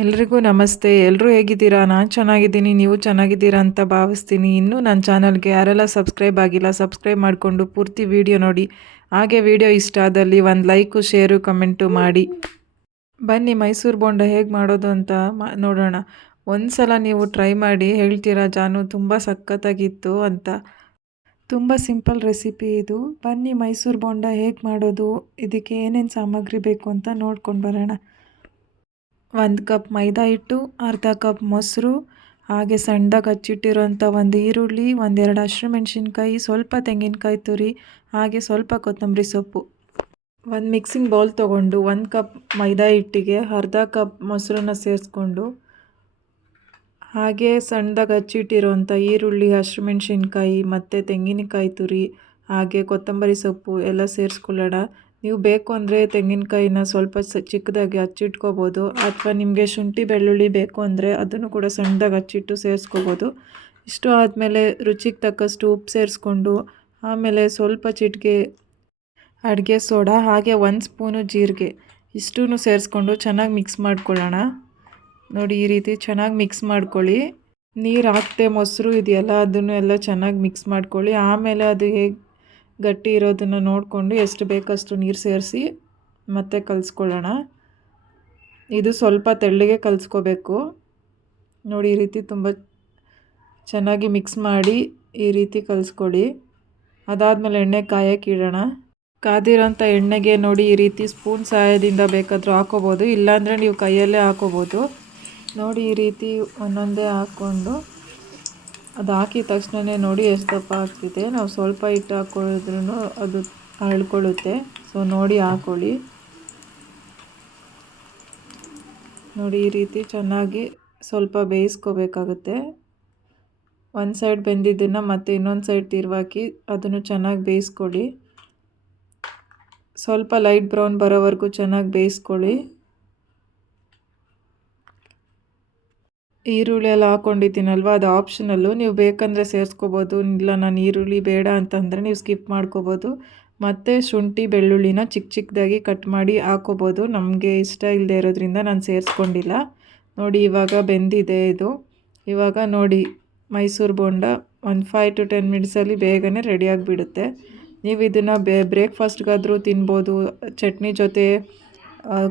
ಎಲ್ರಿಗೂ ನಮಸ್ತೆ. ಎಲ್ಲರೂ ಹೇಗಿದ್ದೀರಾ? ನಾನು ಚೆನ್ನಾಗಿದ್ದೀನಿ. ನೀವು ಚೆನ್ನಾಗಿದ್ದೀರಾ ಅಂತ ಭಾವಿಸ್ತೀನಿ. ಇನ್ನೂ ನನ್ನ ಚಾನಲ್ಗೆ ಯಾರೆಲ್ಲ ಸಬ್ಸ್ಕ್ರೈಬ್ ಆಗಿಲ್ಲ ಸಬ್ಸ್ಕ್ರೈಬ್ ಮಾಡಿಕೊಂಡು ಪೂರ್ತಿ ವಿಡಿಯೋ ನೋಡಿ. ಹಾಗೆ ವಿಡಿಯೋ ಇಷ್ಟ ಆದಲ್ಲಿ ಒಂದು ಲೈಕು ಶೇರು ಕಮೆಂಟು ಮಾಡಿ. ಬನ್ನಿ ಮೈಸೂರು ಬೋಂಡ ಹೇಗೆ ಮಾಡೋದು ಅಂತ ನೋಡೋಣ. ಒಂದು ಸಲ ನೀವು ಟ್ರೈ ಮಾಡಿ ಹೇಳ್ತೀರಾ ಜಾನು ತುಂಬ ಸಖತ್ತಾಗಿತ್ತು ಅಂತ. ತುಂಬ ಸಿಂಪಲ್ ರೆಸಿಪಿ ಇದು. ಬನ್ನಿ ಮೈಸೂರು ಬೋಂಡ ಹೇಗೆ ಮಾಡೋದು, ಇದಕ್ಕೆ ಏನೇನು ಸಾಮಗ್ರಿ ಬೇಕು ಅಂತ ನೋಡ್ಕೊಂಡು ಬರೋಣ. 1 ಕಪ್ ಮೈದಾ ಹಿಟ್ಟು, ಅರ್ಧ ಕಪ್ ಮೊಸರು, ಹಾಗೆ ಸಣ್ಣದಾಗಿ ಹಚ್ಚಿಟ್ಟಿರೋಂಥ ಒಂದು ಈರುಳ್ಳಿ, ಒಂದೆರಡು ಹಸಿಮೆಣ್ಸಿನ್ಕಾಯಿ, ಸ್ವಲ್ಪ ತೆಂಗಿನಕಾಯಿ ತುರಿ, ಹಾಗೆ ಸ್ವಲ್ಪ ಕೊತ್ತಂಬರಿ ಸೊಪ್ಪು. ಒಂದು ಮಿಕ್ಸಿಂಗ್ ಬೌಲ್ ತೊಗೊಂಡು 1 ಕಪ್ ಮೈದಾ ಹಿಟ್ಟಿಗೆ ಅರ್ಧ ಕಪ್ ಮೊಸರನ್ನ ಸೇರಿಸ್ಕೊಂಡು, ಹಾಗೆ ಸಣ್ಣದಾಗಿ ಹಚ್ಚಿಟ್ಟಿರೋಂಥ ಈರುಳ್ಳಿ, ಹಸಿಮೆಣ್ಸಿನ್ಕಾಯಿ ಮತ್ತು ತೆಂಗಿನಕಾಯಿ ತುರಿ, ಹಾಗೆ ಕೊತ್ತಂಬರಿ ಸೊಪ್ಪು ಎಲ್ಲ ಸೇರಿಸ್ಕೊಳ್ಳೋಣ. ನೀವು ಬೇಕು ಅಂದರೆ ತೆಂಗಿನಕಾಯಿನ ಸ್ವಲ್ಪ ಚಿಕ್ಕದಾಗಿ ಹಚ್ಚಿಟ್ಕೋಬೋದು, ಅಥವಾ ನಿಮಗೆ ಶುಂಠಿ ಬೆಳ್ಳುಳ್ಳಿ ಬೇಕು ಅಂದರೆ ಅದನ್ನು ಕೂಡ ಸಣ್ಣದಾಗಿ ಹಚ್ಚಿಟ್ಟು ಸೇರಿಸ್ಕೋಬೋದು. ಇಷ್ಟು ಆದಮೇಲೆ ರುಚಿಗೆ ತಕ್ಕಷ್ಟು ಉಪ್ಪು ಸೇರಿಸ್ಕೊಂಡು, ಆಮೇಲೆ ಸ್ವಲ್ಪ ಚಿಟಿಕೆ ಅಡುಗೆ ಸೋಡಾ, ಹಾಗೆ 1 ಸ್ಪೂನು ಜೀರಿಗೆ ಇಷ್ಟೂ ಸೇರಿಸ್ಕೊಂಡು ಚೆನ್ನಾಗಿ ಮಿಕ್ಸ್ ಮಾಡ್ಕೊಳ್ಳೋಣ. ನೋಡಿ ಈ ರೀತಿ ಚೆನ್ನಾಗಿ ಮಿಕ್ಸ್ ಮಾಡ್ಕೊಳ್ಳಿ. ನೀರು ಹಾಕ್ತೆ ಮೊಸರು ಇದೆಯಲ್ಲ ಅದನ್ನು ಎಲ್ಲ ಚೆನ್ನಾಗಿ ಮಿಕ್ಸ್ ಮಾಡ್ಕೊಳ್ಳಿ. ಆಮೇಲೆ ಅದು ಹೇಗೆ ಗಟ್ಟಿ ಇರೋದನ್ನು ನೋಡಿಕೊಂಡು ಎಷ್ಟು ಬೇಕಷ್ಟು ನೀರು ಸೇರಿಸಿ ಮತ್ತೆ ಕಲಿಸ್ಕೊಳ್ಳೋಣ. ಇದು ಸ್ವಲ್ಪ ತೆಳ್ಳಗೆ ಕಲಿಸ್ಕೋಬೇಕು. ನೋಡಿ ಈ ರೀತಿ ತುಂಬ ಚೆನ್ನಾಗಿ ಮಿಕ್ಸ್ ಮಾಡಿ ಈ ರೀತಿ ಕಲಿಸ್ಕೊಳ್ಳಿ. ಅದಾದಮೇಲೆ ಎಣ್ಣೆ ಕಾಯಕ್ಕೆ ಇಡೋಣ. ಕಾದಿರೋಂಥ ಎಣ್ಣೆಗೆ ನೋಡಿ ಈ ರೀತಿ ಸ್ಪೂನ್ ಸಹಾಯದಿಂದ ಬೇಕಾದರೂ ಹಾಕೋಬೋದು, ಇಲ್ಲಾಂದರೆ ನೀವು ಕೈಯಲ್ಲೇ ಹಾಕೋಬೋದು. ನೋಡಿ ಈ ರೀತಿ ಒಂದೊಂದೇ ಹಾಕ್ಕೊಂಡು ಅದು ಹಾಕಿದ ತಕ್ಷಣ ನೋಡಿ ಎಷ್ಟು ದಪ್ಪ ಆಗ್ತಿದೆ. ನಾವು ಸ್ವಲ್ಪ ಹಿಟ್ಟು ಹಾಕ್ಕೊಳ್ಳಿದ್ರೂ ಅದು ಅರಳ್ಕೊಳ್ಳುತ್ತೆ. ಸೊ ನೋಡಿ ಹಾಕ್ಕೊಳ್ಳಿ. ನೋಡಿ ಈ ರೀತಿ ಚೆನ್ನಾಗಿ ಸ್ವಲ್ಪ ಬೇಯಿಸ್ಕೋಬೇಕಾಗುತ್ತೆ. ಒಂದು ಸೈಡ್ ಬೆಂದಿದ್ದನ್ನು ಮತ್ತೆ ಇನ್ನೊಂದು ಸೈಡ್ ತಿರುವಾಕಿ ಅದನ್ನು ಚೆನ್ನಾಗಿ ಬೇಯಿಸ್ಕೊಳ್ಳಿ. ಸ್ವಲ್ಪ ಲೈಟ್ ಬ್ರೌನ್ ಬರೋವರೆಗೂ ಚೆನ್ನಾಗಿ ಬೇಯಿಸ್ಕೊಳ್ಳಿ. ಈರುಳ್ಳಿ ಎಲ್ಲ ಹಾಕ್ಕೊಂಡಿದ್ದೀನಲ್ವ ಅದು ಆಪ್ಷನಲ್ಲು, ನೀವು ಬೇಕಂದರೆ ಸೇರಿಸ್ಕೋಬೋದು, ಇಲ್ಲ ನಾನು ಈರುಳ್ಳಿ ಬೇಡ ಅಂತಂದರೆ ನೀವು ಸ್ಕಿಪ್ ಮಾಡ್ಕೋಬೋದು. ಮತ್ತು ಶುಂಠಿ ಬೆಳ್ಳುಳ್ಳಿನ ಚಿಕ್ಕ ಚಿಕ್ಕದಾಗಿ ಕಟ್ ಮಾಡಿ ಹಾಕೋಬೋದು. ನಮಗೆ ಇಷ್ಟ ಇಲ್ಲದೆ ಇರೋದ್ರಿಂದ ನಾನು ಸೇರಿಸ್ಕೊಂಡಿಲ್ಲ. ನೋಡಿ ಇವಾಗ ಬೆಂದಿದೆ ಇದು. ಇವಾಗ ನೋಡಿ ಮೈಸೂರು ಬೋಂಡ ಒಂದು 5 to 10 ಮಿನಿಟ್ಸಲ್ಲಿ ಬೇಗನೆ ರೆಡಿಯಾಗಿಬಿಡುತ್ತೆ. ನೀವು ಇದನ್ನು ಬ್ರೇಕ್ಫಾಸ್ಟ್ಗಾದರೂ ತಿನ್ಬೋದು, ಚಟ್ನಿ ಜೊತೆ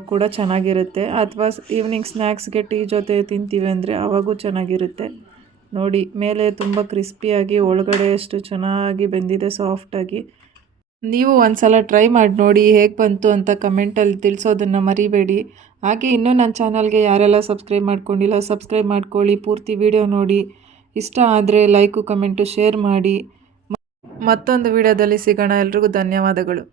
ಕೂಡ ಚೆನ್ನಾಗಿರುತ್ತೆ, ಅಥವಾ ಈವ್ನಿಂಗ್ ಸ್ನ್ಯಾಕ್ಸ್ಗೆ ಟೀ ಜೊತೆ ತಿಂತೀವಿ ಅಂದರೆ ಆವಾಗೂ ಚೆನ್ನಾಗಿರುತ್ತೆ. ನೋಡಿ ಮೇಲೆ ತುಂಬ ಕ್ರಿಸ್ಪಿಯಾಗಿ ಒಳಗಡೆ ಎಷ್ಟು ಚೆನ್ನಾಗಿ ಬೆಂದಿದೆ ಸಾಫ್ಟಾಗಿ. ನೀವು ಒಂದು ಸಲ ಟ್ರೈ ಮಾಡಿ ನೋಡಿ ಹೇಗೆ ಬಂತು ಅಂತ ಕಮೆಂಟಲ್ಲಿ ತಿಳಿಸೋದನ್ನು ಮರಿಬೇಡಿ. ಹಾಗೆ ಇನ್ನೂ ನನ್ನ ಚಾನಲ್ಗೆ ಯಾರೆಲ್ಲ ಸಬ್ಸ್ಕ್ರೈಬ್ ಮಾಡ್ಕೊಂಡಿಲ್ಲ ಸಬ್ಸ್ಕ್ರೈಬ್ ಮಾಡ್ಕೊಳ್ಳಿ. ಪೂರ್ತಿ ವಿಡಿಯೋ ನೋಡಿ. ಇಷ್ಟ ಆದರೆ ಲೈಕು ಕಮೆಂಟು ಶೇರ್ ಮಾಡಿ. ಮತ್ತೊಂದು ವಿಡಿಯೋದಲ್ಲಿ ಸಿಗೋಣ. ಎಲ್ರಿಗೂ ಧನ್ಯವಾದಗಳು.